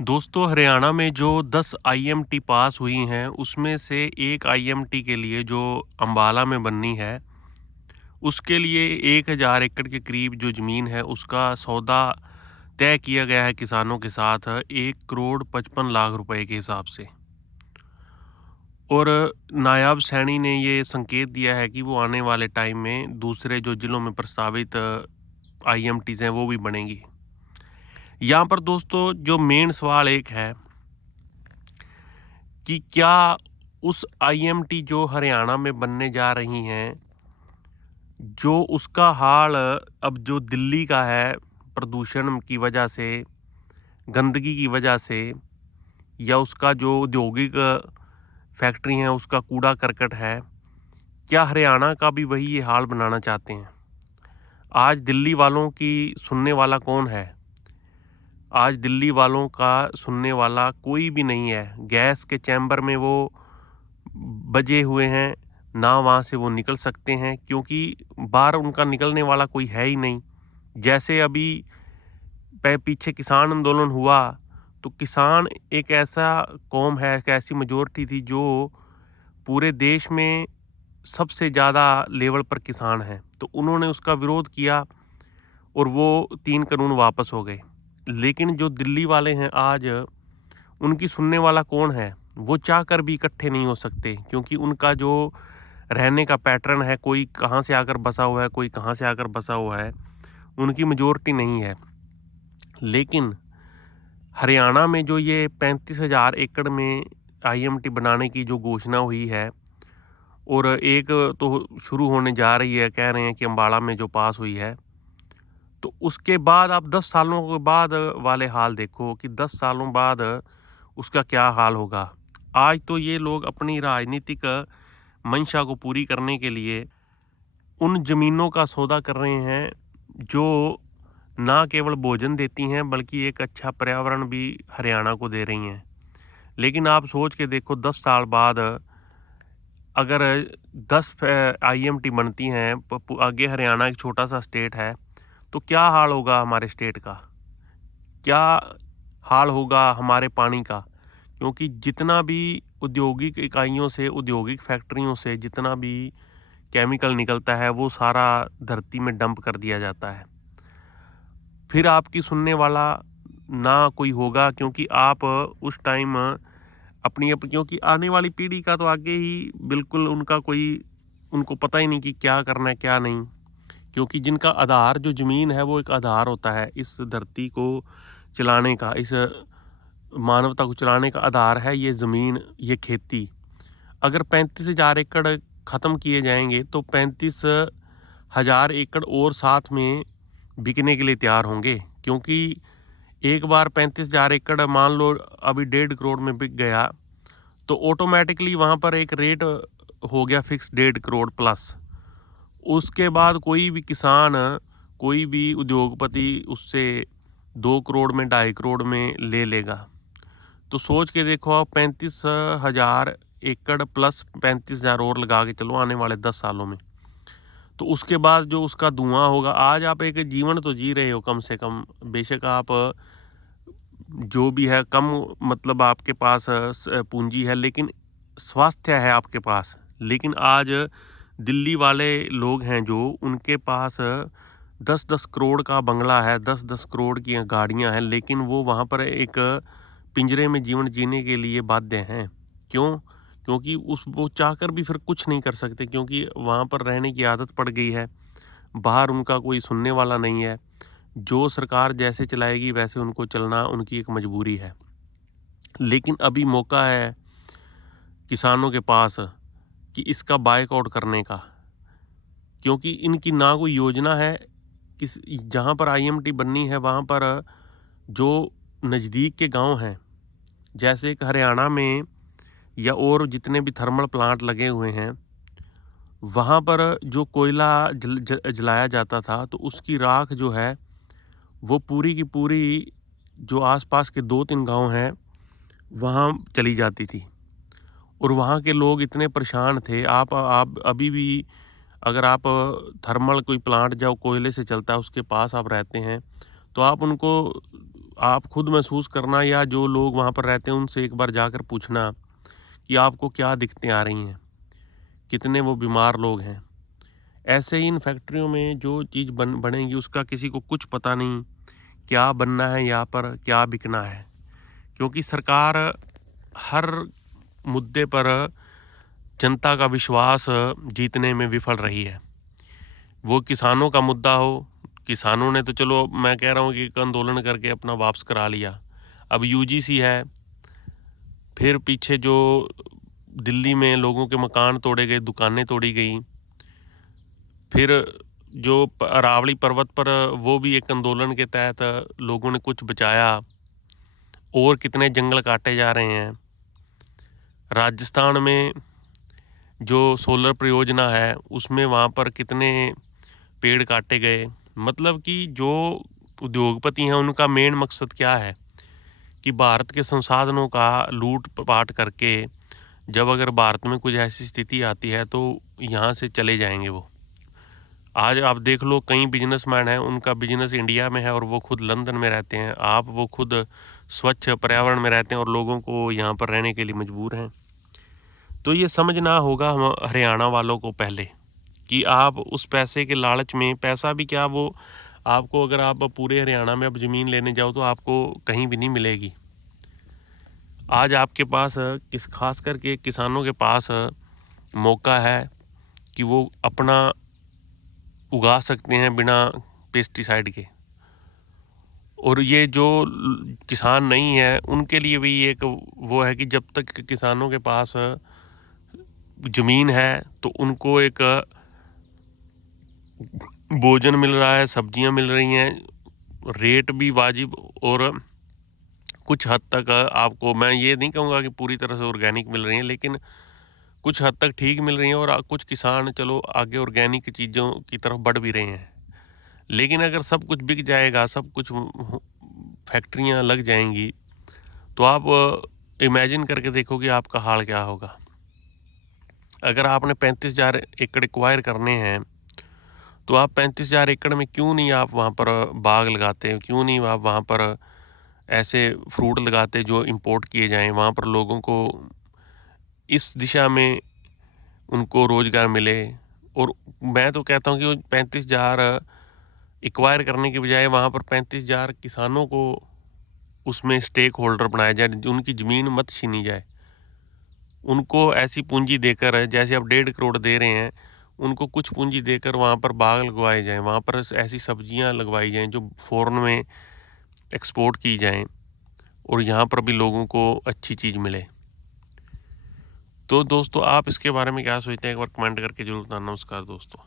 दोस्तों, हरियाणा में जो 10 आईएमटी पास हुई हैं, उसमें से एक आईएमटी के लिए जो अम्बाला में बननी है, उसके लिए 1000 एकड़ के करीब जो ज़मीन है, उसका सौदा तय किया गया है किसानों के साथ 1 करोड़ 55 लाख रुपए के हिसाब से। और नायब सैनी ने ये संकेत दिया है कि वो आने वाले टाइम में दूसरे जो ज़िलों में प्रस्तावित आईएमटीज़ हैं, वो भी बनेंगी। यहाँ पर दोस्तों जो मेन सवाल एक है कि क्या उस आईएमटी जो हरियाणा में बनने जा रही हैं, जो उसका हाल अब जो दिल्ली का है प्रदूषण की वजह से, गंदगी की वजह से, या उसका जो औद्योगिक फैक्ट्री हैं उसका कूड़ा करकट है, क्या हरियाणा का भी वही ये हाल बनाना चाहते हैं? आज दिल्ली वालों की सुनने वाला कौन है? आज दिल्ली वालों का सुनने वाला कोई भी नहीं है। गैस के चैम्बर में वो बजे हुए हैं, ना वहाँ से वो निकल सकते हैं क्योंकि बाहर उनका निकलने वाला कोई है ही नहीं। जैसे अभी पीछे किसान आंदोलन हुआ, तो किसान एक ऐसा कौम है, एक ऐसी मेजॉरिटी थी जो पूरे देश में सबसे ज़्यादा लेवल पर किसान हैं। तो उन्होंने उसका विरोध किया और वो 3 कानून वापस हो गए। लेकिन जो दिल्ली वाले हैं आज, उनकी सुनने वाला कौन है? वो चाहकर भी इकट्ठे नहीं हो सकते क्योंकि उनका जो रहने का पैटर्न है, कोई कहाँ से आकर बसा हुआ है, कोई कहाँ से आकर बसा हुआ है, उनकी मेजॉरिटी नहीं है। लेकिन हरियाणा में जो ये 35,000 एकड़ में आईएमटी बनाने की जो घोषणा हुई है, और एक तो शुरू होने जा रही है, कह रहे हैं कि अम्बाला में जो पास हुई है, तो उसके बाद आप 10 सालों के बाद वाले हाल देखो कि 10 सालों बाद उसका क्या हाल होगा। आज तो ये लोग अपनी राजनीतिक मंशा को पूरी करने के लिए उन ज़मीनों का सौदा कर रहे हैं जो ना केवल भोजन देती हैं बल्कि एक अच्छा पर्यावरण भी हरियाणा को दे रही हैं। लेकिन आप सोच के देखो 10 साल बाद अगर 10 आईएमटी बनती हैं, आगे हरियाणा एक छोटा सा स्टेट है, तो क्या हाल होगा हमारे स्टेट का? क्या हाल होगा हमारे पानी का? क्योंकि जितना भी औद्योगिक इकाइयों से, औद्योगिक फैक्ट्रियों से जितना भी केमिकल निकलता है, वो सारा धरती में डंप कर दिया जाता है। फिर आपकी सुनने वाला ना कोई होगा क्योंकि आप उस टाइम क्योंकि आने वाली पीढ़ी का तो आगे ही बिल्कुल उनको पता ही नहीं कि क्या करना है, क्या नहीं। क्योंकि जिनका आधार जो ज़मीन है, वो एक आधार होता है इस धरती को चलाने का, इस मानवता को चलाने का आधार है ये ज़मीन, ये खेती। अगर 35,000 एकड़ ख़त्म किए जाएंगे तो 35,000 एकड़ और साथ में बिकने के लिए तैयार होंगे। क्योंकि एक बार 35,000 एकड़ मान लो अभी 1.5 करोड़ में बिक गया, तो ऑटोमेटिकली वहाँ पर एक रेट हो गया फिक्स 1.5 करोड़ प्लस। उसके बाद कोई भी किसान, कोई भी उद्योगपति उससे 2 करोड़ में, 2.5 करोड़ में ले लेगा। तो सोच के देखो आप, 35,000 एकड़ प्लस 35,000 और लगा के चलो आने वाले 10 सालों में, तो उसके बाद जो उसका धुआं होगा। आज आप एक जीवन तो जी रहे हो कम से कम, बेशक आप जो भी है कम, मतलब आपके पास पूंजी है, लेकिन स्वास्थ्य है आपके पास। लेकिन आज दिल्ली वाले लोग हैं जो, उनके पास 10-10 करोड़ का बंगला है, 10-10 करोड़ की गाड़ियां हैं, लेकिन वो वहाँ पर एक पिंजरे में जीवन जीने के लिए बाध्य हैं। क्यों? क्योंकि वो चाहकर भी फिर कुछ नहीं कर सकते क्योंकि वहाँ पर रहने की आदत पड़ गई है। बाहर उनका कोई सुनने वाला नहीं है। जो सरकार जैसे चलाएगी वैसे उनको चलना उनकी एक मजबूरी है। लेकिन अभी मौका है किसानों के पास कि इसका बायकॉट करने का, क्योंकि इनकी ना कोई योजना है। जहाँ पर आईएमटी बननी है वहाँ पर जो नज़दीक के गांव हैं, जैसे एक हरियाणा में या और जितने भी थर्मल प्लांट लगे हुए हैं, वहाँ पर जो कोयला जलाया जाता था, तो उसकी राख जो है वो पूरी की पूरी जो आसपास के 2-3 गांव हैं वहाँ चली जाती थी। और वहाँ के लोग इतने परेशान थे। आप अभी भी अगर आप थर्मल कोई प्लांट जो कोयले से चलता है उसके पास आप रहते हैं, तो आप उनको आप खुद महसूस करना या जो लोग वहाँ पर रहते हैं उनसे एक बार जाकर पूछना कि आपको क्या दिक्कतें आ रही हैं, कितने वो बीमार लोग हैं। ऐसे ही इन फैक्ट्रियों में जो चीज़ बनेगी उसका किसी को कुछ पता नहीं, क्या बनना है यहाँ पर, क्या बिकना है। क्योंकि सरकार हर मुद्दे पर जनता का विश्वास जीतने में विफल रही है। वो किसानों का मुद्दा हो, किसानों ने तो चलो मैं कह रहा हूँ कि एक आंदोलन करके अपना वापस करा लिया। अब यूजीसी है, फिर पीछे जो दिल्ली में लोगों के मकान तोड़े गए, दुकानें तोड़ी गई, फिर जो अरावली पर्वत पर वो भी एक आंदोलन के तहत लोगों ने कुछ बचाया, और कितने जंगल काटे जा रहे हैं। राजस्थान में जो सोलर परियोजना है उसमें वहाँ पर कितने पेड़ काटे गए। मतलब कि जो उद्योगपति हैं उनका मेन मकसद क्या है कि भारत के संसाधनों का लूट पाट करके जब अगर भारत में कुछ ऐसी स्थिति आती है तो यहाँ से चले जाएंगे वो। आज आप देख लो, कई बिजनेसमैन हैं उनका बिजनेस इंडिया में है और वो खुद लंदन में रहते हैं। आप वो खुद स्वच्छ पर्यावरण में रहते हैं और लोगों को यहाँ पर रहने के लिए मजबूर हैं। तो ये समझना होगा हम हरियाणा वालों को पहले कि आप उस पैसे के लालच में, पैसा भी क्या, वो आपको अगर आप पूरे हरियाणा में अब ज़मीन लेने जाओ तो आपको कहीं भी नहीं मिलेगी। आज आपके पास खास करके किसानों के पास मौका है कि वो अपना उगा सकते हैं बिना पेस्टिसाइड के। और ये जो किसान नहीं है उनके लिए भी एक वो है कि जब तक किसानों के पास ज़मीन है तो उनको एक भोजन मिल रहा है, सब्जियां मिल रही हैं, रेट भी वाजिब, और कुछ हद तक आपको, मैं ये नहीं कहूँगा कि पूरी तरह से ऑर्गेनिक मिल रही हैं, लेकिन कुछ हद तक ठीक मिल रही हैं। और कुछ किसान चलो आगे ऑर्गेनिक चीज़ों की तरफ बढ़ भी रहे हैं। लेकिन अगर सब कुछ बिक जाएगा, सब कुछ फैक्ट्रियाँ लग जाएंगी, तो आप इमेजिन करके देखो कि आपका हाल क्या होगा। अगर आपने 35,000 एकड़ एक्वायर करने हैं तो आप 35,000 एकड़ में क्यों नहीं आप वहाँ पर बाग लगाते, क्यों नहीं आप वहाँ पर ऐसे फ्रूट लगाते जो इंपोर्ट किए जाएं, वहाँ पर लोगों को इस दिशा में उनको रोज़गार मिले। और मैं तो कहता हूँ कि 35,000 एक्वायर करने के बजाय वहाँ पर 35,000 किसानों को उसमें स्टेक होल्डर बनाया जाए, उनकी ज़मीन मत छीनी जाए। उनको ऐसी पूंजी देकर, जैसे अब 1.5 करोड़ दे रहे हैं, उनको कुछ पूंजी देकर वहाँ पर बाग लगवाए जाएं, वहाँ पर ऐसी सब्जियां लगवाई जाएं जो फ़ॉरेन में एक्सपोर्ट की जाएं और यहाँ पर भी लोगों को अच्छी चीज़ मिले। तो दोस्तों, आप इसके बारे में क्या सोचते हैं, एक बार कमेंट करके जरूर बताना। नमस्कार दोस्तों।